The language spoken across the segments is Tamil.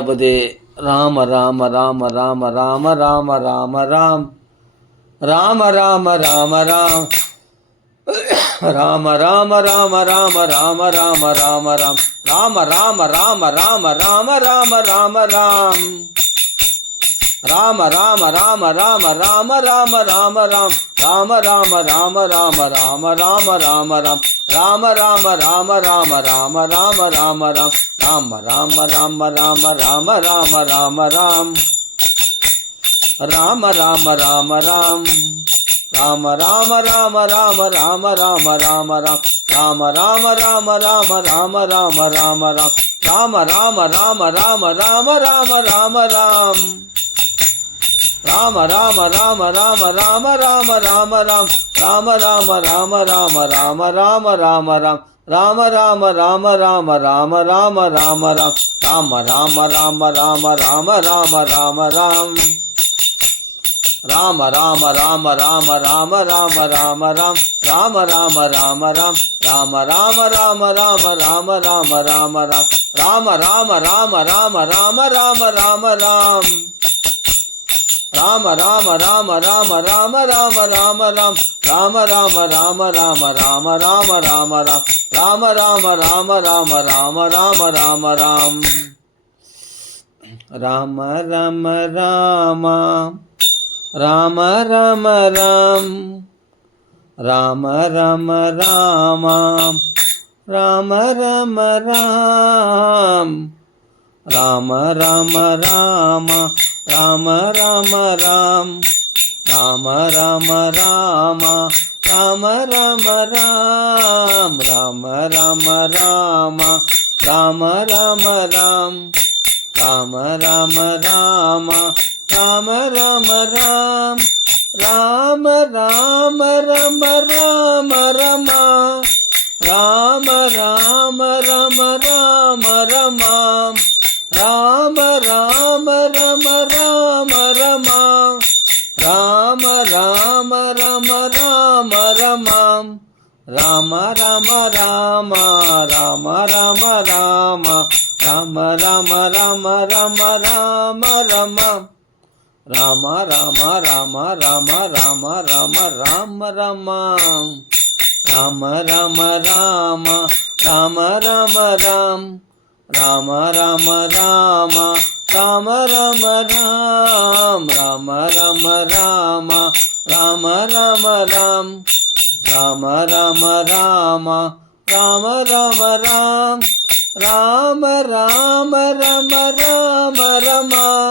பதே ராம ராம ராம ராம ராம ராம ராம ராம் ராம ராம ராம ராம் ராம ராம ராம ராம ராம ராம ராம ராம் ராம ராம ராம ராம ராம ராம ராம ராம் ராம ராம ராம ராம ராம ராம ராம ராம் ராம ராம ராம ராம ராம ராம ராம ராம் ராம ராம ராம ராம ராம ராம ராம ராம் ராம ராம ராம ராம ராம ராம ராம ராம் ராம ராம ராம ராம் ராம ராம ராம ராம ராம ராம ராம ராம் ராம ராம ராம ராம ராம ராம ராம ராம் ராம ராம ராம ராம ராம ராம ராம ராம் ராம ராம ராம ராம ராம ராம ராம ராம் ராம ராம ராம ராம ராம ராம ராம ராம் ராம ராம ராம ராம ராம ராம ராம ராம் ராம ராம ராம ராம ராம ராம ராம ராம் ராம ராம ராம ராம ராம ராம ராம ராம் ராம ராம ராம ராம் ராம ராம ராம ராம ராம ராம ராம ராம் ராம ராம ராம ராம ராம ராம ராம ராம் ராம ராம ராம ராம ராம ராம ராம ராம் ராம ராம ராம ராம ராம ராம ராம ராம் ராம ராம ராம ராம ராம ராம ராம ராம் ராம ராம ராம ராம ராம ராம் ராம ராம ராம ராம ராம ராம் ராம ராம ராம ராம ராம ராம் ராம ராம ராம ராம ராம ராம் ராம ராம ராம ராம ராம ராம் ராம ராம ராம ராம ராம ராம் ராம ராம ரம ராம ரம ராம ராம ரம ராம ரமாம் ராம ராம ரம ராம ரமா ராம ராம ரம ராம ரமாம் ராம ராம ராம ராம ராம ராம ராம ராம ராம ராம ராம ரமாம் ராம ராம ராம ராம ராம ராம ராம ரமாம் ராம ராம ராம ராம ராம ராம் ராம ராம ராம ராம ராம ராம் ராம ராம ராம ராம ராம ராம் ராம ராம ராம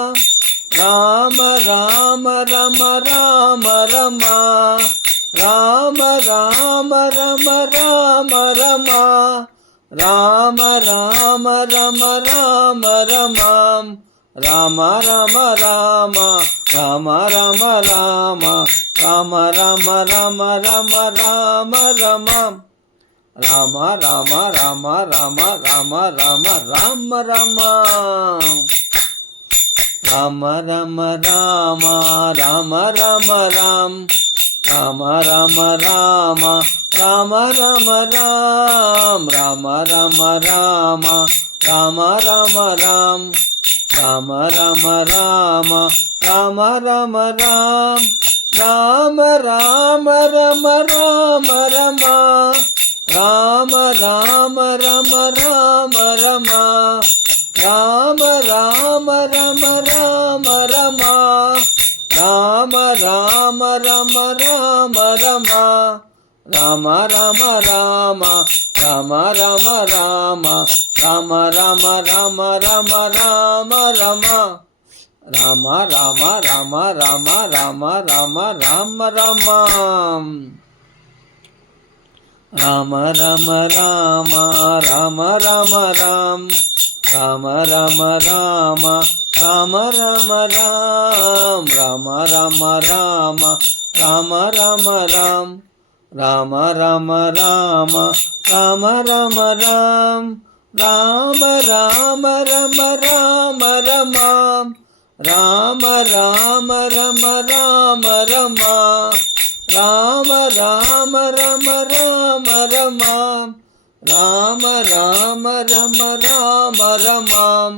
ராம ராம ராம் ராம ராம ரம ராம ரமா ராம ராம ரம ராம ரமா ராம ராம ரம ராம ரமா ராம ராம ரம ராம ரமாம் ராம ராம ராம ராம ராம ராம ராம ராம ராம ராம ராம ரமாம் ராம ராம ராம ராம ராம ராம ராம ரமாம் ராம ராம ராம ராம ராம ராம் ராம ராம ராம ராம ராம ராம் ராம ராம ராம ராம ராம ராம் ராம ராம ராம ராம ராம ராம் ராம ராம ரம ராம ரமா ராம ராம ரம ராம ரமா ராம ராம ரம ராம ரமா ராம ராம ரம ராம ரமா ராம ராம ராம ராம ராம ராம ராம ராம ராம ராம ராம ரமா ராம ராம ராம ராம ராம ராம ராம ரமாம் ராம ராம ராம ராம ராம ராம் ராம ராம ராம ராம ராம ராம் ராம ராம ராம ராம ராம ராம் ராம ராம ராம ராம ராம ராம் ராம ராம ரம ராம ரமாம் ராம ராம ரம ராம ரமா ராம ராம ரம ராம ரமாம் ராம ராம ரம ராம ரமாம்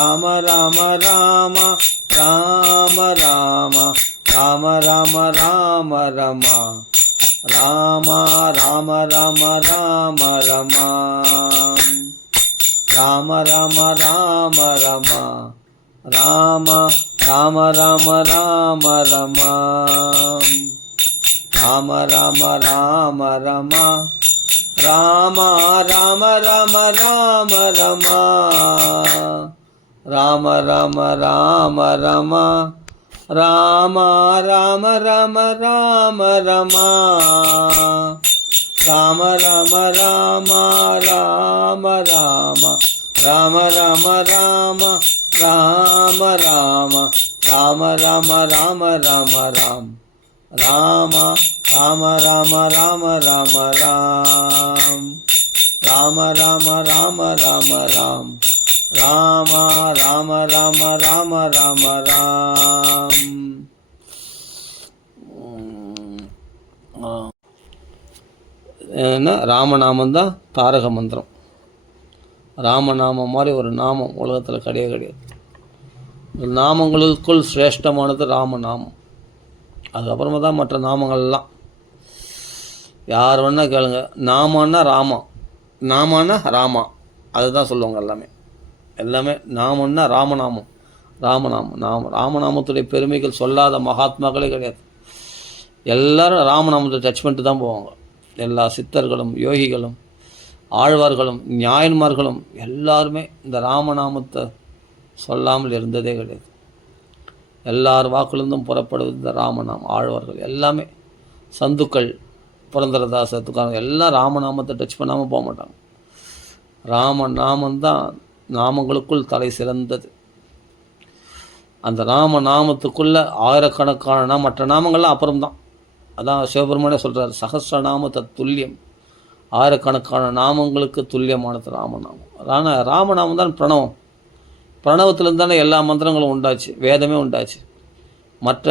ராம ராம ராம ராம ராம ராம ராம ராம ரமா ராம ராம ராம ராம ரமா ராம ராம ராம ரமா ராம ராம ராம ராம ரமா ராம ராம ராம ரமா ராம ராம ராம ராம ரமா ராம ராம ராம ரமா ராம ராம ராம ராம ரமா ராம ராம ராம ராம ராம ராம ராம ராம ராம ராம ராம ராம ராம ராம ராம் ராம ராம ராம ராம ராம ராம் ராம ராம ராம ராம ராம் ராம ராம ராம ராம ராம ராம். என்ன ராமநாமந்தான் தாரக மந்திரம். ராமநாமம் மாதிரி ஒரு நாமம் உலகத்தில் கிடையவே கிடையாது. நாமங்களுக்குள் சிரேஷ்டமானது ராமநாமம். அதுக்கப்புறமா தான் மற்ற நாமங்கள்லாம். யார் வேணால் கேளுங்க, நாமன்னா ராமா, நாமான்னா ராமா, அதுதான் சொல்லுவாங்க. எல்லாமே நாமன்னா ராமநாமம், ராமநாமம். ராமநாமத்துடைய பெருமைகள் சொல்லாத மகாத்மாக்களே கிடையாது. எல்லோரும் ராமநாமத்தை டச் பண்ணிட்டு தான் போவாங்க. எல்லா சித்தர்களும் யோகிகளும் ஆழ்வார்களும் ஞாயன்மார்களும் எல்லாருமே இந்த ராமநாமத்தை சொல்லாமல் இருந்ததே கிடையாது. எல்லார் வாக்குலேருந்தும் புறப்படுவது இந்த ராமநாமம். ஆழ்வார்கள் எல்லாமே, சந்துக்கள், புரந்தரதாச, துக்காரன் எல்லாம் ராமநாமத்தை டச் பண்ணாமல் போக மாட்டாங்க. ராமநாமந்தான் நாமங்களுக்குள் தலை சிறந்தது. அந்த ராமநாமத்துக்குள்ளே ஆயிரக்கணக்கான மற்ற நாமங்கள்லாம் அப்புறம்தான். அதான் சிவபெருமானே சொல்கிறார், சகஸ்ரநாம துல்லியம். ஆயிரக்கணக்கான நாமங்களுக்கு துல்லியமானது ராமநாமம். ராமநாமம் தான் பிரணவம். பிரணவத்திலேருந்து தானே எல்லா மந்திரங்களும் உண்டாச்சு, வேதமே உண்டாச்சு. மற்ற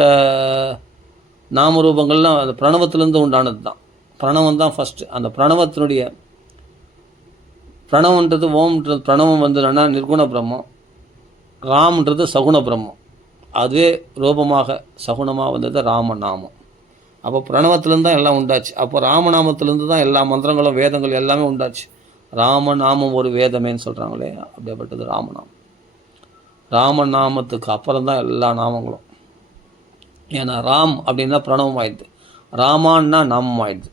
நாமரூபங்கள்லாம் அந்த பிரணவத்திலேருந்து உண்டானது தான். பிரணவம் தான் ஃபஸ்ட்டு. அந்த பிரணவத்தினுடைய பிரணவன்றது ஓம்ன்றது பிரணவம் வந்துடுன்னா நிர்குண பிரம்மம், ராம்ன்றது சகுண பிரம்மம். அதுவே ரூபமாக சகுணமாக வந்தது ராமநாமம். அப்போ பிரணவத்திலேருந்து தான் எல்லாம் உண்டாச்சு. அப்போ ராமநாமத்திலேருந்து தான் எல்லா மந்திரங்களும் வேதங்கள் எல்லாமே உண்டாச்சு. ராமநாமம் ஒரு வேதமேன்னு சொல்கிறாங்களே, அப்படியேப்பட்டது ராமநாமம். ராமநாமத்துக்கு அப்புறம் தான் எல்லா நாமங்களும். ஏன்னா ராம் அப்படின்னா பிரணவம் ஆயிடுது, ராமான்னா நாமம் ஆயிடுது.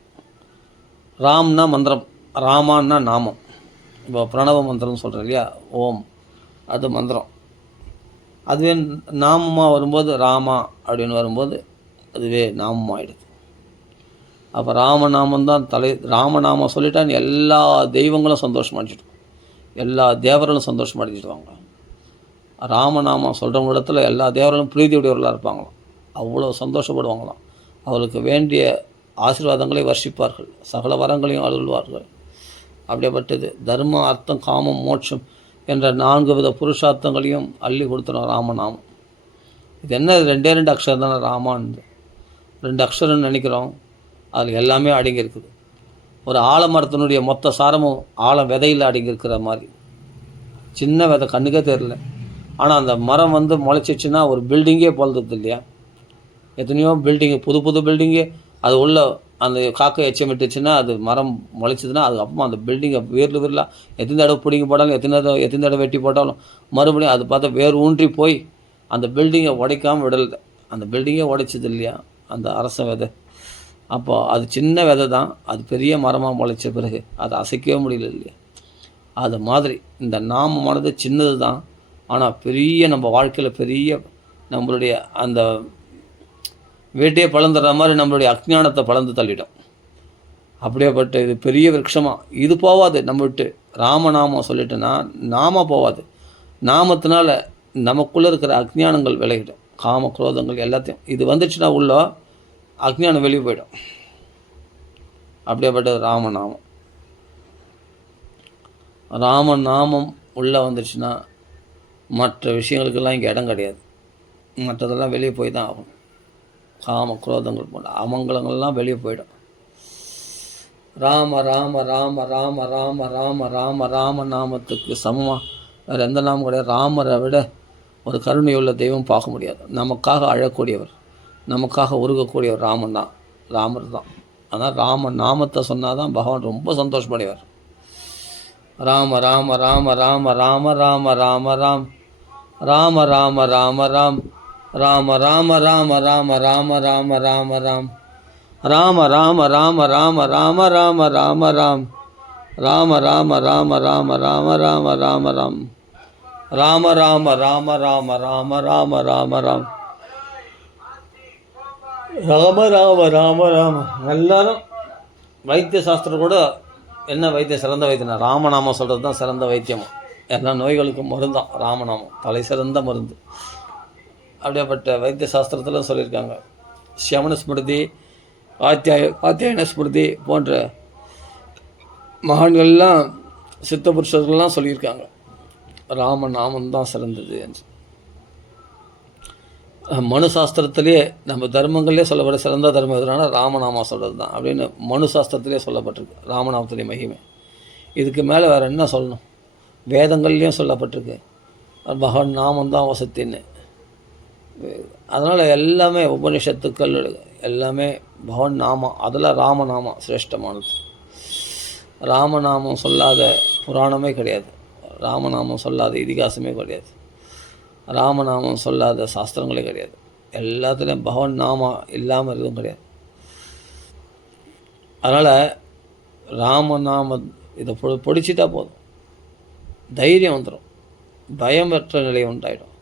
ராம்னா மந்திரம், ராமான்னா நாமம். இப்போ பிரணவ மந்திரம்னு சொல்கிறேன் இல்லையா, ஓம், அது மந்திரம். அதுவே நாமமாக வரும்போது ராமா அப்படின்னு வரும்போது அதுவே நாமம் ஆயிடுது. அப்போ ராமநாமந்தான் ராமநாமம் சொல்லிட்டா எல்லா தெய்வங்களும் சந்தோஷம் அடிச்சிடும், எல்லா தேவர்களும் சந்தோஷம் அடிச்சிடுவாங்க. ராமநாமம் சொல்கிறவங்க இடத்துல எல்லா தேவர்களும் பிரீதியுடையவர்களாக இருப்பாங்களாம், அவ்வளோ சந்தோஷப்படுவாங்களாம். அவர்களுக்கு வேண்டிய ஆசீர்வாதங்களை வர்ஷிப்பார்கள், சகல வரங்களையும் அருள்வார்கள். அப்படியேப்பட்டது தர்மம், அர்த்தம், காமம், மோட்சம் என்ற 4 வித புருஷார்த்தங்களையும் அள்ளி கொடுத்துரும் ராமநாமம். இது என்ன, 2 அக்ஷரம் தானே ராமான்னு, 2 அக்ஷரம்னு நினைக்கிறோம். அதில் எல்லாமே அடங்கியிருக்குது. ஒரு ஆலமரத்தினுடைய மொத்த சாரமும் ஆழம் விதையில் அடங்கியிருக்கிற மாதிரி. சின்ன விதை கண்ணுக்கே தெரியல, ஆனால் அந்த மரம் முளைச்சிச்சுன்னா ஒரு பில்டிங்கே போல்றது இல்லையா. எத்தனையோ பில்டிங்கு, புது புது பில்டிங்கு, அது உள்ள அந்த காக்கை எச்சமிட்டுச்சுன்னா அது மரம் முளைச்சிதுன்னா அதுக்கப்புறமா அந்த பில்டிங்கை வேர்லாம் எத்தனை தடவை பிடிங்கி போட்டாலும் எத்தனை தடவை வெட்டி போட்டாலும் மறுபடியும் அது பார்த்தா வேர் ஊன்றி போய் அந்த பில்டிங்கை உடைக்காமல் விடலை. அந்த பில்டிங்கே உடைச்சது இல்லையா அந்த அரச விதை. அப்போ அது சின்ன விதை தான், அது பெரிய மரமாக முளைச்ச பிறகு அதை அசைக்கவே முடியல இல்லையா. அது மாதிரி இந்த நாமமானது சின்னது தான், ஆனால் பெரிய நம்ம வாழ்க்கையில் பெரிய நம்மளுடைய அந்த வீட்டையே பழந்துடுற மாதிரி நம்மளுடைய அஜ்ஞானத்தை பழந்து தள்ளிடும். அப்படியேப்பட்ட இது பெரிய விருட்சமாக இது போகாது நம்ம விட்டு. ராமநாமம் சொல்லிட்டுன்னா நாம போகாது. நாமத்தினால நமக்குள்ளே இருக்கிற அஜ்ஞானங்கள் விலகிடும், காம குரோதங்கள் எல்லாத்தையும். இது வந்துச்சுன்னா உள்ள அஜ்ஞானம் வெளியே போயிடும். அப்படியேப்பட்டது ராமநாமம். ராமநாமம் உள்ளே வந்துடுச்சுன்னா மற்ற விஷயங்களுக்கெல்லாம் இங்கே இடம் கிடையாது. மற்றதெல்லாம் வெளியே போய் தான் ஆகும். காம குரோதங்கள் போல அமங்கலங்கள்லாம் வெளியே போயிடும். ராம ராம ராம ராம ராம ராம ராம ராம நாமத்துக்கு சமமாக வேறு எந்த நாமம் கிடையாது. ராமரை விட ஒரு கருணையுள்ள தெய்வம் பார்க்க முடியாது. நமக்காக அழக்கூடியவர், நமக்காக உருகக்கூடியவர் ராமர் தான். ஆனால் ராம நாமத்தை சொன்னால் தான் பகவான் ரொம்ப சந்தோஷப்படுவார். ராம ராம ராம ராம ராம ராம ராம ராம் ராம ராம ராம ராம் ராம ராம ராம ராம ராம ராம ராம ராம் ராம ராம ராம ராம ராம ராம ராம ராம் ராம ராம ராம ராம ராம ராம ராம ராம் ராம ராம ராம ராம ராம ராம ராம ராம் ராம ராம ராம ராம. எல்லாரும் வைத்திய சாஸ்திரம் கூட என்ன வைத்தியம் சிறந்த வைத்தியம்னா ராமநாமம் சொல்கிறது தான் சிறந்த வைத்தியமாக. எல்லா நோய்களுக்கும் மருந்தான் ராமநாமம், தலை சிறந்த மருந்து. அப்படியேப்பட்ட வைத்திய சாஸ்திரத்தில் சொல்லியிருக்காங்க. சியமன ஸ்மிருதி, காத்தியாயன ஸ்மிருதி போன்ற மகான்கள்லாம் சித்த புருஷர்கள்லாம் சொல்லியிருக்காங்க ராமநாமம் தான் சிறந்தது என்று. மனு சாஸ்திரத்திலேயே நம்ம தர்மங்களே சொல்லப்பட்ட சிறந்த தர்மம் எதுனா ராமநாமா சொல்கிறது தான் அப்படின்னு மனு சாஸ்திரத்திலே சொல்லப்பட்டிருக்கு ராமநாமத்துடைய மகிமை. இதுக்கு மேலே வேறு என்ன சொல்லணும்? வேதங்கள்லேயும் சொல்லப்பட்டிருக்கு பகவான் நாமம் தான் வசத்தின்னு. அதனால் எல்லாமே உபனிஷத்துக்கள் எல்லாமே பகவான் நாமம், அதில் ராமநாமம் சிரேஷ்டமானது. ராமநாமம் சொல்லாத புராணமே கிடையாது, ராமநாமம் சொல்லாத இதிகாசமே கிடையாது, ராமநாமம் சொல்லாத சாஸ்திரங்களே கிடையாது. எல்லாத்துலேயும் பகவான் நாமம் இல்லாமல் எதுவும் கிடையாது. அதனால் ராமநாம இதை பொடிச்சிட்டா போதும், தைரியம் வந்துடும், பயமற்ற நிலை உண்டாயிடும்,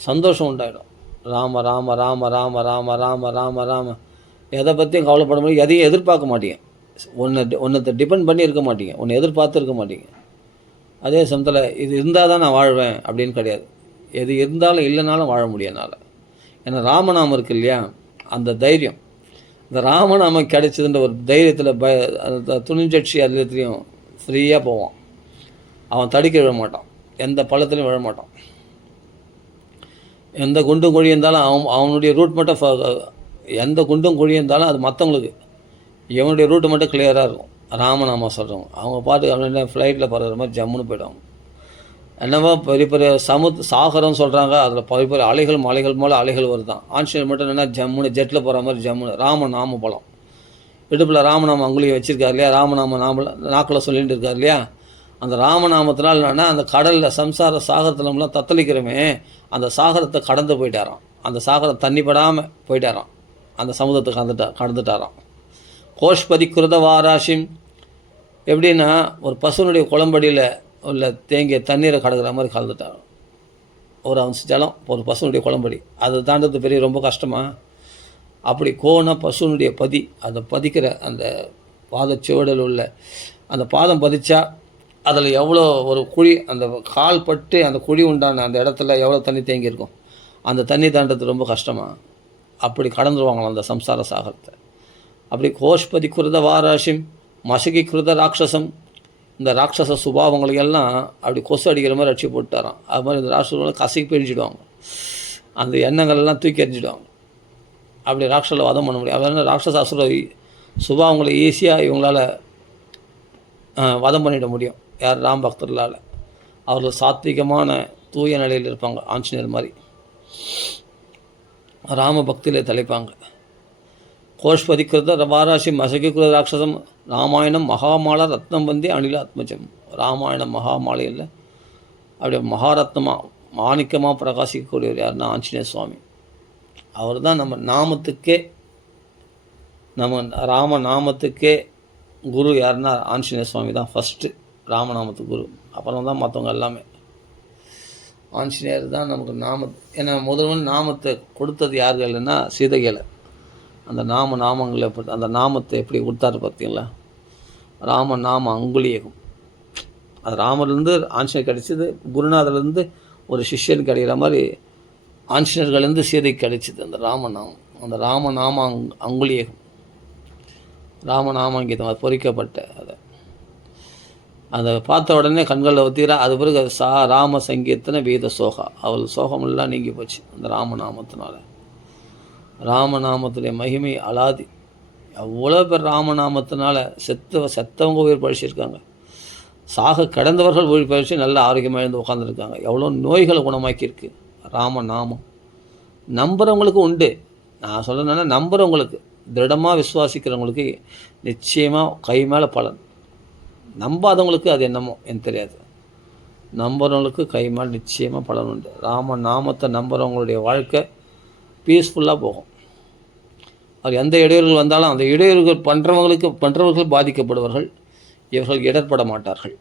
சந்தோஷம் உண்டாயிடும். ராம ராம ராம ராம ராம ராம ராம ராம. எதை பற்றியும் கவலைப்பட முடியும், எதையும் எதிர்பார்க்க மாட்டீங்க, ஒன்றத்தை டிபெண்ட் பண்ணி இருக்க மாட்டீங்க, ஒன்று எதிர்பார்த்து இருக்க மாட்டீங்க. அதே சமயத்தில் இது இருந்தால் தான் நான் வாழ்வேன் அப்படின்னு கிடையாது. எது இருந்தாலும் இல்லைனாலும் வாழ முடியனால. ஏன்னா ராமநாமம் இருக்குது இல்லையா, அந்த தைரியம், இந்த ராமநாமம் கிடைச்சதுன்ற ஒரு தைரியத்தில் துணிஞ்சட்சி எல்லாத்துலேயும் ஃப்ரீயாக போவான். அவன் தடுக்க விழ மாட்டான், எந்த பள்ளத்துலையும் விழ மாட்டான். எந்த குண்டும் குழி இருந்தாலும் அவனுடைய ரூட் மட்டும், எந்த குண்டும் குழி இருந்தாலும் அது மற்றவங்களுக்கு, இவனுடைய ரூட்டு மட்டும் கிளியராக இருக்கும். ராமநாமம் சொல்கிறவங்க அவங்க பாட்டுக்கு அப்படின்னா ஃப்ளைட்டில் பறகுற மாதிரி ஜம்முன்னு போய்டுவாங்க. என்னவோ பெரிய பெரிய சாகரம்னு சொல்கிறாங்க, அதில் பெரிய பெரிய அலைகள் மலைகள் மேலே அலைகள் வருதான். ஆஞ்சநேயர் மட்டும் என்னென்னா ஜம்முன்னு ஜெட்டில் போகிற மாதிரி ஜம்முன்னு. ராமநாம பலம் இடுப்பில் ராமநாம அங்குலியை வச்சுருக்காரு இல்லையா, ராமநாம நாக்கில் சொல்லிட்டு இருக்கார் இல்லையா. அந்த ராமநாமத்தினால் என்னென்னா அந்த கடலில் சம்சார சாகரத்தில் நம்மளாம் தத்தளிக்கிறோமே, அந்த சாகரத்தை கடந்து போயிட்டாராம், அந்த சாகரம் தண்ணிப்படாமல் போயிட்டாராம், அந்த சமுதிரத்தை கடந்துட்டாராம். கோஷ்பதி குருத வாராஷிம் எப்படின்னா ஒரு பசுனுடைய குளம்படியில் உள்ள தேங்கிய தண்ணீரை கடக்கிற மாதிரி கலந்துட்டாங்க. ஒரு அம்ச ஜலம் ஒரு பசுனுடைய குளம்படி, அதை தாண்டது பெரிய ரொம்ப கஷ்டமாக. அப்படி கோண பசுனுடைய பதி, அதை பதிக்கிற அந்த பாதச்சுவடில் உள்ள அந்த பாதம் பதிச்சா அதில் எவ்வளோ ஒரு குழி, அந்த கால் பட்டு அந்த குழி உண்டான அந்த இடத்துல எவ்வளோ தண்ணி தேங்கியிருக்கும், அந்த தண்ணி தாண்டது ரொம்ப கஷ்டமாக. அப்படி கடந்துருவாங்களாம் அந்த சம்சார சாகரத்தை. அப்படி கோஷ்பதி குருத வாராஷிம் மசகி குருத ராட்சசம், இந்த ராட்சச சுபாவங்களையெல்லாம் அப்படி கொசு அடிக்கிற மாதிரி அடிச்சு போட்டாராம். அது மாதிரி இந்த ராட்சசங்களை கசக்கி பிரிஞ்சிடுவாங்க, அந்த எண்ணங்கள்லாம் தூக்கி எறிஞ்சிடுவாங்க. அப்படி ராட்சஸை வதம் பண்ண முடியும். அதனால் ராட்சச அசுர சுபாவங்களை ஈஸியாக இவங்களால் வதம் பண்ணிட முடியும். யார்? ராம் பக்தர்களால். அவர்கள் சாத்விகமான தூய நிலையில் இருப்பாங்க, ஆஞ்சநேயர் மாதிரி ராம பக்தியிலே தலைப்பாங்க. கோஷ்பதி கிருத வாராஷி மசகி கிருத ராட்சசம் ராமாயணம் மகாமாலா ரத்னம் வந்தே அனில ஆத்மஜம். ராமாயணம் மகாமாலையில் அப்படியே மகாரத்னமாக மாணிக்கமாக பிரகாசிக்கக்கூடியவர் யாருன்னா ஆஞ்சநேய சுவாமி. அவர் தான் நம்ம நாமத்துக்கே, நம்ம ராமநாமத்துக்கே குரு யாருன்னா ஆஞ்சநேய சுவாமி தான் ஃபஸ்ட்டு ராமநாமத்துக்கு குரு. அப்புறம் தான் மற்றவங்க எல்லாமே. ஆஞ்சநேயர் தான் நமக்கு ஏன்னா முதல்வன் நாமத்தை கொடுத்தது யார்கள் இல்லைன்னா சீதகையில். அந்த நாமங்களை அந்த நாமத்தை எப்படி கொடுத்தாரு பார்த்தீங்களா, ராமநாம அங்குலியகம். அது ராமர்லேருந்து ஆஞ்சநேயர் கிடைச்சிது, குருநாதர்லேருந்து ஒரு சிஷ்யன் கிடைக்கிற மாதிரி ஆஞ்சநேயர்கள்லேருந்து சீதைக்கு கிடைச்சிது அந்த ராமநாமம். அந்த ராமநாம அங்குலியகம், ராமநாமங்கீதம் அது பொறிக்கப்பட்ட அதை பார்த்த உடனே கண்களில் ஒத்திரா. அது பிறகு ராம சங்கீர்த்தன வேத சோகா, அவள் சோகமெல்லாம் நீங்கி போச்சு அந்த ராமநாமத்தினால. ராமநாமத்துடைய மகிமை அலாதி. எவ்வளோ பேர் ராமநாமத்தினால செத்தவங்க உயிர் பழிச்சிருக்காங்க. கடந்தவர்கள் ஓய்வு பயிற்சி நல்ல ஆரோக்கியமாக இருந்து உட்காந்துருக்காங்க. எவ்வளோ நோய்களை குணமாக்கியிருக்கு ராம நாமம். நம்புகிறவங்களுக்கு உண்டு. நான் சொல்லணுன்னா நம்புகிறவங்களுக்கு, திருடமாக விசுவாசிக்கிறவங்களுக்கு நிச்சயமாக கை மேலே பலன். நம்பாதவங்களுக்கு அது என்னமோ எனக்கு தெரியாது. நம்புகிறவங்களுக்கு கை மேலே நிச்சயமாக பலன் உண்டு. ராம நாமத்தை நம்புகிறவங்களுடைய வாழ்க்கை பீஸ்ஃபுல்லாக போகும். அது எந்த இடையூறுகள் வந்தாலும் அந்த இடையூறுகள் பண்ணுறவர்கள் பாதிக்கப்படுவார்கள். இவர்கள் இடர்பட மாட்டார்கள்.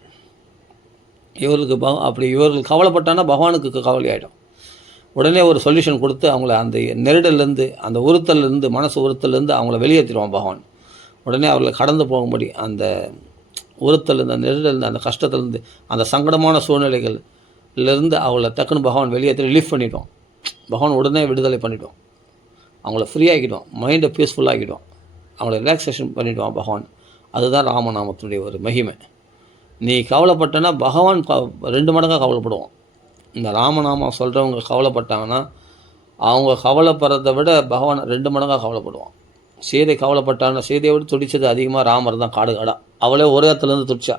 இவர்கள் கவலைப்பட்டான்னா பகவானுக்கு கவலை ஆகிடும். உடனே ஒரு சொல்யூஷன் கொடுத்து அவங்கள அந்த நெருடல்லேருந்து, அந்த உறுத்தல்லேருந்து, மனசு உறுத்தல்லேருந்து அவங்கள வெளியேற்றிடுவான் பகவான். உடனே அவர்களை கடந்து போகும்படி அந்த உறுத்தலேருந்து, அந்த நெருடலேருந்து, அந்த கஷ்டத்துலேருந்து, அந்த சங்கடமான சூழ்நிலைகள்லேருந்து அவங்கள டக்குன்னு பகவான் வெளியேற்றி ரிலீஃப் பண்ணிவிடுவான். பகவான் உடனே விடுதலை பண்ணிவிடுவான். அவங்கள ஃப்ரீ ஆகிடுவான், மைண்டை பீஸ்ஃபுல்லாகிடுவான், அவங்கள ரிலாக்ஸேஷன் பண்ணிவிடுவான் பகவான். அதுதான் ராமநாமத்தினுடைய ஒரு மகிமை. நீ கவலைப்பட்டனா பகவான் 2 மடங்காக கவலைப்படுவான். இந்த ராமநாமம் சொல்கிறவங்க கவலைப்பட்டாங்கன்னா அவங்க கவலைப்படுறத விட பகவான் 2 மடங்காக கவலைப்படுவான். சீதை கவலைப்பட்டான்னா, சீதையை விட துடிச்சது அதிகமாக ராமர் தான். காடு காடாக அவளே ஒரு இடத்துலேருந்து துடிச்சா.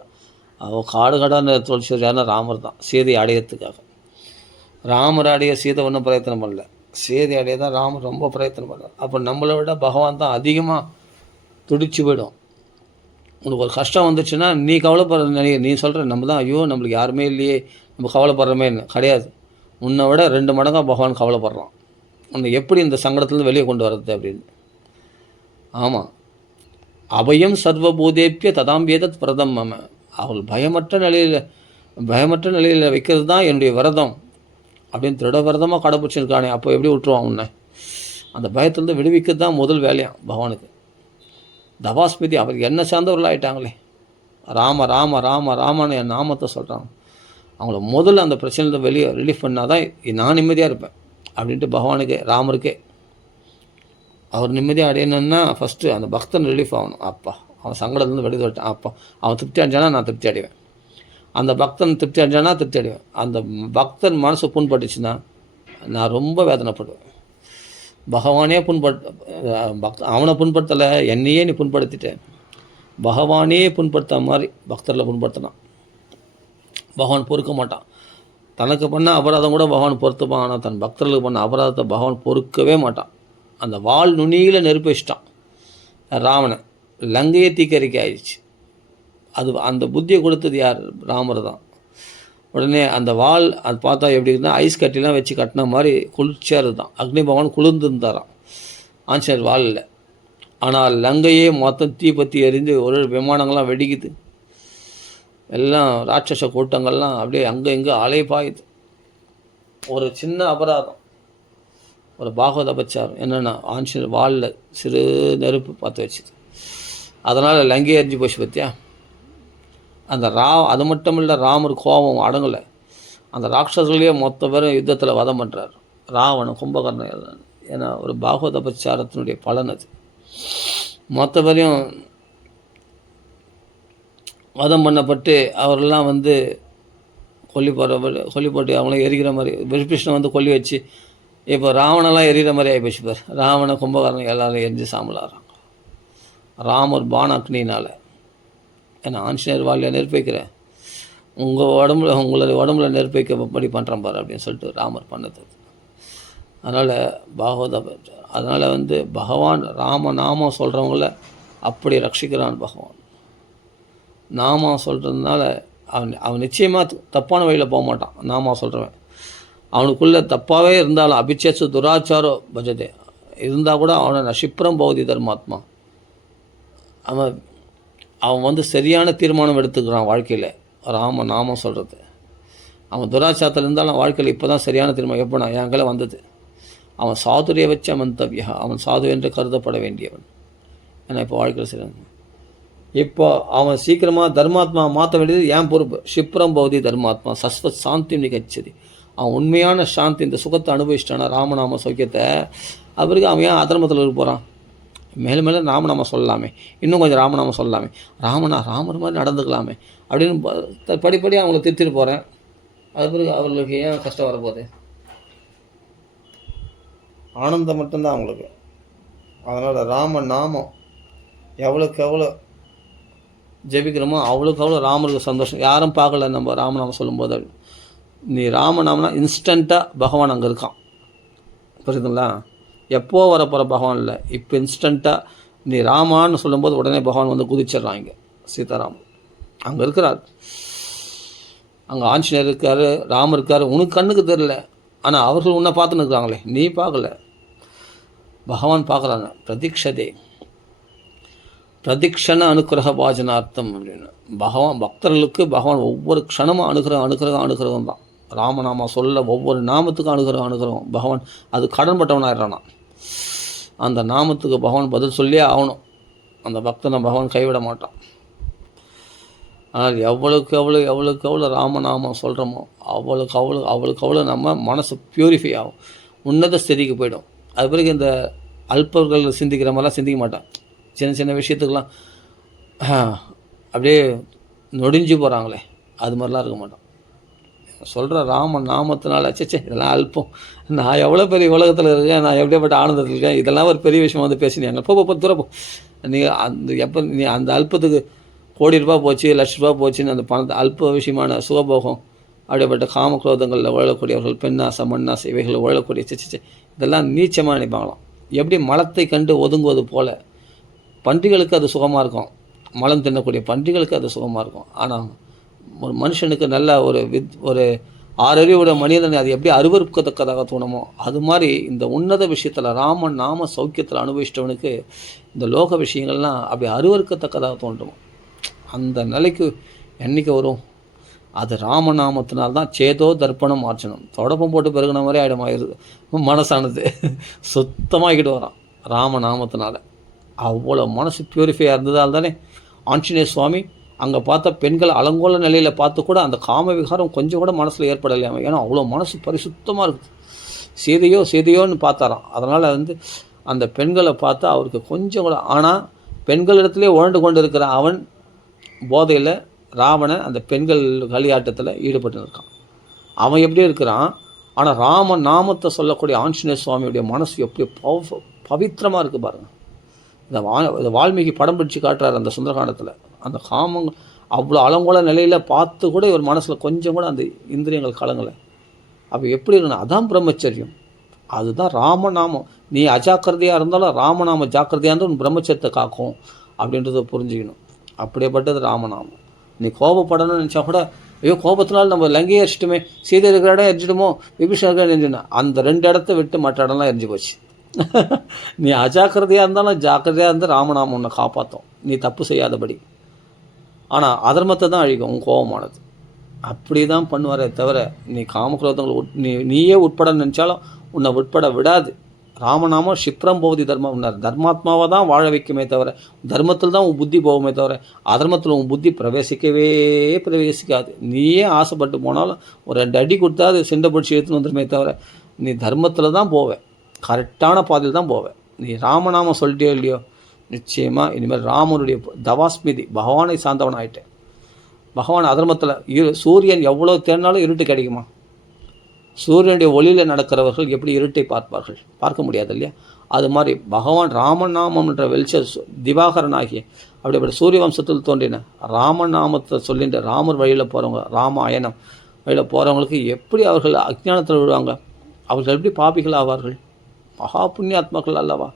அவள் காடு காடான்னு துடிச்சது யாருன்னா ராமர் தான், சீதையை அடையிறதுக்காக. ராமர் அடைய சீதை ஒன்றும் பிரயத்தனம் பண்ணல, சீதை அடைய தான் ராமர் ரொம்ப பிரயத்தனம் பண்ணார். அப்போ நம்மளை விட பகவான் தான் அதிகமாக துடிச்சு போயிடும். உனக்கு ஒரு கஷ்டம் வந்துச்சுன்னா நீ கவலைப்படுற, நீ சொல்கிற நம்ம தான் ஐயோ நம்மளுக்கு யாருமே இல்லையே, நம்ம கவலைப்படுறமேன்னு கிடையாது. உன்னை விட 2 மடங்காக பகவான் கவலைப்படுறான். உன்னை எப்படி இந்த சங்கடத்துலேருந்து வெளியே கொண்டு வர்றது அப்படின்னு. ஆமாம், அபயம் சர்வபூதேப்பிய ததாம்பியதத் பிரதம் மம. அவள் பயமற்ற நிலையில் வைக்கிறது தான் என்னுடைய விரதம் அப்படின்னு திருட விரதமாக கடைப்பிடிச்சிருக்கானே. அப்போ எப்படி விட்டுருவான் உன்னை? அந்த பயத்துலேருந்து விடுவிக்கிறது தான் முதல் வேலையாம் பகவானுக்கு. தபாஸ்மிதி அவர் என்ன சார்ந்தவர்கள் ஆகிட்டாங்களே. ராம ராம ராம ராமன்னு என் நாமத்தை சொல்கிறாங்க. அவங்கள முதல்ல அந்த பிரச்சனையில் வெளியே ரிலீஃப் பண்ணால் தான் நான் நிம்மதியாக இருப்பேன் அப்படின்ட்டு பகவானுக்கே, ராமருக்கே. அவர் நிம்மதியாக அடையணுன்னா ஃபஸ்ட்டு அந்த பக்தன் ரிலீஃப் ஆகணும். அப்பா அவன் சங்கடத்துலேருந்து வெளியே வந்துட்டான், அப்பா அவன் திருப்தி அடைஞ்சானா நான் திருப்தி அடைவேன். அந்த பக்தன் திருப்தி அடைஞ்சானா திருப்தி அடைவேன். அந்த பக்தன் மனசு புண்பட்டுச்சுன்னா நான் ரொம்ப வேதனைப்படுவேன். பகவானே அவனை புண்படுத்தலை, என்னையே நீ புண்படுத்திட்டேன். பகவானே புண்படுத்த மாதிரி பக்தரில் புண்படுத்தினான். பகவான் பொறுக்க மாட்டான். தனக்கு பண்ண அபராதம் கூட பகவான் பொறுத்துப்பான். ஆனால் தன் பக்தர்களுக்கு பண்ண அபராதத்தை பகவான் பொறுக்கவே மாட்டான். அந்த வால் நுனியில் நெருப்பு வச்சிட்டான் ராவணன். லங்கையை தீக்கரிக்க ஆயிடுச்சு. அந்த புத்தியை கொடுத்தது யார்? ராமர் தான். உடனே அந்த வால் அது பார்த்தா எப்படி இருந்தால் ஐஸ் கட்டிலாம் வச்சு கட்டின மாதிரி குளிர்ச்சியாக இருந்தான். அக்னி பகவான் குளிர்ந்துருந்தாரான் ஆஞ்சநேயர் வாலில். ஆனால் லங்கையே மொத்தம் தீப்பற்றி எரிந்து ஒரு விமானங்கள்லாம் வெடிக்குது. எல்லாம் ராட்சச கூட்டங்கள்லாம் அப்படியே அங்கே இங்கே அலைபாயுது. ஒரு சின்ன அபராதம், ஒரு பாகவத அபச்சாரம் என்னென்னா ஆஞ்சநேயர் வாலில் சிறு நெருப்பு பார்த்து வச்சுது. அதனால் லங்கை எரிஞ்சு போச்சு பற்றியா. அந்த அது மட்டும் இல்லை, ராமர் கோபம் அடங்கலை. அந்த ராட்சசர்களையே மொத்த பேரும் யுத்தத்தில் வதம் பண்ணுறார் ராவணன், கும்பகர்ணன். ஏன்னா ஒரு பாகவத அபச்சாரத்தினுடைய பலன் அது. மொத்த பேரையும் வதம் பண்ணப்பட்டு அவரெல்லாம் கொல்லி போட்டு அவங்கள எரிக்கிற மாதிரி விஷ்ணு கொல்லி வச்சு இப்போ ராவணெல்லாம் எரிகிற மாதிரி ஆகிப்போச்சு பார். ராவண கும்பகர்ணன் எல்லோரும் எரிஞ்சு சாம்பலாகிறாங்க ராமர் பானாக்னினால். ஏன்னா ஆஞ்சநேயர் வாலில் நெருப்பு வைக்கிறேன், உங்களுடைய உடம்புல நெருப்பு வைக்கப்படி பண்ணுறேன் பாரு அப்படின்னு சொல்லிட்டு ராமர் பண்ணது. அதனால் அதனால் பகவான் நாமம் சொல்கிறவங்கள அப்படி ரட்சிக்கிறான் பகவான். நாமம் சொல்கிறதுனால அவன் நிச்சயமாக தப்பான வழியில் போக மாட்டான். நாமம் சொல்கிறவன் அவனுக்குள்ளே தப்பாகவே இருந்தாலும் அபிச்சேச்சு துராச்சாரோ பஜதே இருந்தால் கூட அவனை நஷிப்ரம் பௌதி தர்மாத்மா. அவன் சரியான தீர்மானம் எடுத்துக்கிறான் வாழ்க்கையில். நாமம் சொல்கிறது. அவன் துராச்சாரத்தில் இருந்தாலும் வாழ்க்கையில் இப்போ தான் சரியான தீர்மானம் எப்போ நான் என் கையில் வந்தது. அவன் சாதுரிய வச்ச மந்தவியா, அவன் சாது என்று கருதப்பட வேண்டியவன். ஏன்னா இப்போ வாழ்க்கையில் சரியான இப்போ அவன் சீக்கிரமாக தர்மாத்மா மாற்ற வேண்டியது என் பொறுப்பு. ஷிப்ரம் பௌதி தர்மாத்மா சஸ்வத் சாந்தி நிகழ்ச்சது. அவன் உண்மையான சாந்தி, இந்த சுகத்தை அனுபவிச்சிட்டானா ராமநாம சௌக்கியத்தை, அவருக்கு அவன் ஏன் அதர்மத்தில் இருக்க போகிறான்? மேலும் மேலும் ராமநாமம் சொல்லலாமே, இன்னும் கொஞ்சம் ராமநாமம் சொல்லலாமே, ராமர் மாதிரி நடந்துக்கலாமே அப்படின்னு படிப்படி அவங்கள திருத்திட்டு போகிறேன். அது பிறகு அவர்களுக்கு ஏன் கஷ்டம் வரப்போகுது? ஆனந்தம் மட்டும்தான் அவங்களுக்கு. அதனால் ராம நாமம் எவ்வளோக்கு எவ்வளோ ஜெபிக்கிறோமோ அவ்வளோக்கு அவ்வளோ ராமருக்கு சந்தோஷம். யாரும் பார்க்கல நம்ம ராமநாமம் சொல்லும்போது, நீ ராமநாமனா இன்ஸ்டண்ட்டாக பகவான் அங்கே இருக்கான். புரியுதுங்களா? எப்போ வரப்போகிற பகவான் இல்லை, இப்போ இன்ஸ்டண்ட்டாக நீ ராமான்னு சொல்லும்போது உடனே பகவான் வந்து குதிச்சிட்றான். இங்கே சீதாராமன் அங்கே இருக்கிறார், அங்கே ஆஞ்சநேயர் இருக்கார், ராமர் இருக்கார். உனக்கு கண்ணுக்கு தெரியல, ஆனால் அவர்கள் உன்னை பார்த்துன்னு இருக்கிறாங்களே, நீ பார்க்கல, பகவான் பார்க்குறாங்க. பிரதீக்ஷதே பிரதீக்ஷண அனுக்கிரக பாஜனார்த்தம் அப்படின்னு பகவான் பக்தர்களுக்கு பகவான் ஒவ்வொரு க்ஷணமும் அனுகிரகம் தான். ராமநாமா சொல்ல ஒவ்வொரு நாமத்துக்கும் அனுகிரகம் பகவான் அது கடன்பட்டவனாயிடுறானா. அந்த நாமத்துக்கு பகவான் பதில் சொல்லியே ஆகணும். அந்த பக்தனை பகவான் கைவிட மாட்டான். ஆனால் எவ்வளோக்கு எவ்வளோ ராமநாமம் சொல்கிறோமோ அவ்வளோக்கு அவ்வளோ நம்ம மனசு பியூரிஃபை ஆகும், உன்னத ஸ்திதிக்கு போயிடும். அது பிறகு இந்த அல்பர்கள் சிந்திக்கிற மாதிரிலாம் சிந்திக்க மாட்டான். சின்ன சின்ன விஷயத்துக்கெலாம் அப்படியே நொடிஞ்சு போகிறாங்களே, அது மாதிரிலாம் இருக்க மாட்டான். சொல்கிற ராம நாமத்தினால சே இதெல்லாம் அல்பம், நான் எவ்வளோ பெரிய உலகத்தில் இருக்கேன், நான் எப்படியாப்பட்ட ஆனந்தத்தில் இருக்கேன், இதெல்லாம் ஒரு பெரிய விஷயமா வந்து பேசினீங்க. போ தூரப்போ, நீங்கள் அந்த எப்போ நீ அந்த அல்பத்துக்கு கோடி ரூபா போச்சு, லட்ச ரூபா போச்சுன்னு அந்த பணத்தை அல்ப விஷயமான சுகபோகம் அப்படிப்பட்ட காமக்ரோதங்களில் உழக்கூடியவர்கள், பெண்ணாசை மண்ணாசை இவைகளை உழக்கூடிய சிச்சே இதெல்லாம் நீச்சமாக நினைப்பாங்களாம். எப்படி மலத்தை கண்டு ஒதுங்குவது போல் பன்றிகளுக்கு அது சுகமாக இருக்கும், மலம் தின்னக்கூடிய பன்றிகளுக்கு அது சுகமாக இருக்கும். ஆனால் ஒரு மனுஷனுக்கு நல்ல ஒரு ஆறறிவுடைய மனிதனை அது எப்படி அருவருக்கத்தக்கதாக தோணுமோ அது மாதிரி இந்த உன்னத விஷயத்தில் ராமன் நாம சௌக்கியத்தில் அனுபவிச்சிட்டவனுக்கு இந்த லோக விஷயங்கள்லாம் அப்படி அருவருக்கத்தக்கதாக தோன்றும். அந்த நிலைக்கு என்றைக்கு வரும்? அது ராமநாமத்தினால்தான். சேதோ தர்ப்பணம் ஆர்ச்சனம், தொடப்பம் போட்டு பெருகின மாதிரி ஆயிடுமாயிருது மனசானது, சுத்தமாகிட்டு வரான் ராமநாமத்தினால. அவ்வளோ மனசு பியூரிஃபையாக இருந்ததால் தானே ஆஞ்சநேய சுவாமி அங்கே பார்த்த பெண்கள் அலங்கோல நிலையில் பார்த்து கூட அந்த காம விகாரம் கொஞ்சம் கூட மனசில் ஏற்படலையாம. ஏன்னா அவ்வளோ மனசு பரிசுத்தமாக இருக்குது. சீதையோன்னு பார்த்தாராம். அதனால் அந்த பெண்களை பார்த்தா அவருக்கு கொஞ்சம் கூட, ஆனால் பெண்களிடத்துலேயே உழண்டு கொண்டு இருக்கிற அவன் போதையில் ராவணன் அந்த பெண்கள் களியாட்டத்தில் ஈடுபட்டு இருக்கான். அவன் எப்படி இருக்கிறான், ஆனால் ராம நாமத்தை சொல்லக்கூடிய ஆஞ்சநேய சுவாமியுடைய மனசு எப்படி பவித்திரமாக இருக்குது பாருங்கள். இந்த வால்மீகி படம் பிடிச்சி காட்டுறாரு அந்த சுந்தரகாண்டத்தில். அந்த காமம் அவ்வளோ அலங்கோல நிலையில் பார்த்து கூட இவர் மனசில் கொஞ்சம் கூட அந்த இந்திரியங்கள் கலங்கலை. அப்போ எப்படி இருக்கணும்? அதான் பிரம்மச்சரியம், அதுதான் ராமநாமம். நீ அஜாக்கிரதையாக இருந்தாலும் ராமநாம ஜாக்கிரதையாக இருந்தால் உன் பிரம்மச்சரியத்தை காக்கும் அப்படின்றத புரிஞ்சுக்கணும். அப்படியேப்பட்டது ராமநாமம். நீ கோபப்படணும்னு நினச்சா கூட, ஐயோ கோபத்தினால நம்ம லங்கையை எரிச்சிட்டுமே, சீதை இருக்கிற இடம் எரிஞ்சிடுமோ, விபீஷன் இருக்கிற எரிஞ்சினா, அந்த 2 இடத்த விட்டு மற்ற இடம்லாம் எரிஞ்சு போச்சு. நீ அஜாக்கிரதையாக இருந்தாலும் ஜாக்கிரதையாக இருந்து ராமநாமம் உன்னை காப்பாற்றும், நீ தப்பு செய்யாதபடி. ஆனால் அதர்மத்தை தான் அழிக்கும் உன் கோபமானது. அப்படி தான் பண்ணுவாரே தவிர நீ காமக்ரோதங்கள் நீயே உட்பட நினச்சாலும் உன்னை உட்பட விடாது. ராமநாமம் க்ஷிப்ரம் போவதி தர்மம். தர்மாத்மாவை தான் வாழ வைக்குமே தவிர, தர்மத்தில் தான் உன் புத்தி போகுமே தவிர அதர்மத்தில் உன் புத்தி பிரவேசிக்காது. நீயே ஆசைப்பட்டு போனாலும் ஒரு 2 அடி கொடுத்தா அது சிண்டை பிடிச்சி எடுத்துன்னு வந்துடுமே தவிர நீ தர்மத்தில் தான் போவேன், கரெக்டான பாதையில் தான் போவேன். நீ ராமநாமம் சொல்லிட்டே இல்லையோ, நிச்சயமாக இனிமேல் ராமனுடைய தவாஸ்மிதி பகவானை சார்ந்தவன் ஆகிட்டேன். பகவான் அதர்மத்தில் சூரியன் எவ்வளோ தேடினாலும் இருட்டு கிடைக்குமா? சூரியனுடைய ஒளியில் நடக்கிறவர்கள் எப்படி இருட்டை பார்ப்பார்கள்? பார்க்க முடியாது இல்லையா? அது மாதிரி பகவான் ராமநாமம் என்ற வெளிச்ச திவாகரன் ஆகிய அப்படிப்பட்ட சூரிய வம்சத்தில் தோன்றின ராமநாமத்தை சொல்லின்ற ராமர் வழியில் போகிறவங்க, ராமாயணம் வழியில் போகிறவங்களுக்கு எப்படி அவர்கள் அஜ்ஞானத்தில் விழுவாங்க? அவர்கள் எப்படி பாபிகள் ஆவார்கள்? மகா புண்ணியாத்மாக்கள் அல்லவா?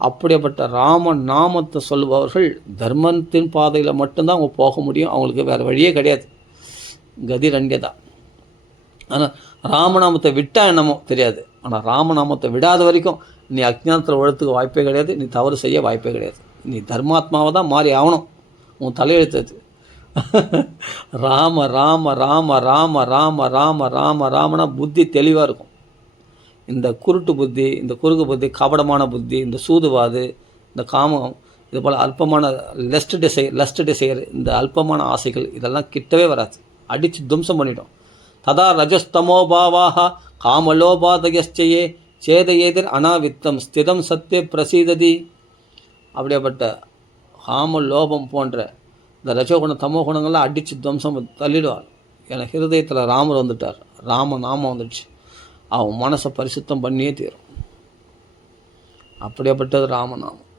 அப்படிப்பட்ட ராம நாமத்தை சொல்லுபவர்கள் தர்மத்தின் பாதையில் மட்டும்தான் அவங்க போக முடியும். அவங்களுக்கு வேறு வழியே கிடையாது, கதி ரண்யதா. ஆனால் ராமநாமத்தை விட்டால் என்னமோ தெரியாது. ஆனால் ராமநாமத்தை விடாத வரைக்கும் நீ அஜ்ஞானத்தில் உழத்துக்கு வாய்ப்பே கிடையாது, நீ தவறு செய்ய வாய்ப்பே கிடையாது. நீ தர்மாத்மாவை தான் மாறி ஆகணும், உன் தலையெழுத்தது. ராம ராம ராம ராம ராம ராம ராம ராமனா புத்தி தெளிவாக இருக்கும். இந்த குருட்டு புத்தி, இந்த குறுக்கு புத்தி, கபடமான புத்தி, இந்த சூதுவாது, இந்த காமம், இது போல் அல்பமான லஸ்ட் டிசைர், இந்த அல்பமான ஆசைகள் இதெல்லாம் கிட்டவே வராது, அடித்து துவம்சம் பண்ணிடும். ததா ரஜஸ்தமோபாவாக காமலோபாதயச்சயே சேதையேதிர் அனாவித்தம் ஸ்திதம் சத்திய பிரசீததி. அப்படியேப்பட்ட காம லோபம் போன்ற இந்த ரஜோகுண தமோ குணங்கள்லாம் அடித்து துவம்சம் தள்ளிடுவார். என ஹிருதயத்தில் ராமர் வந்துட்டார், ராம நாமம் வந்துடுச்சு, அவன் மனசை பரிசுத்தம் பண்ணியே தீரும். அப்படியேப்பட்டது ராமநாமம்.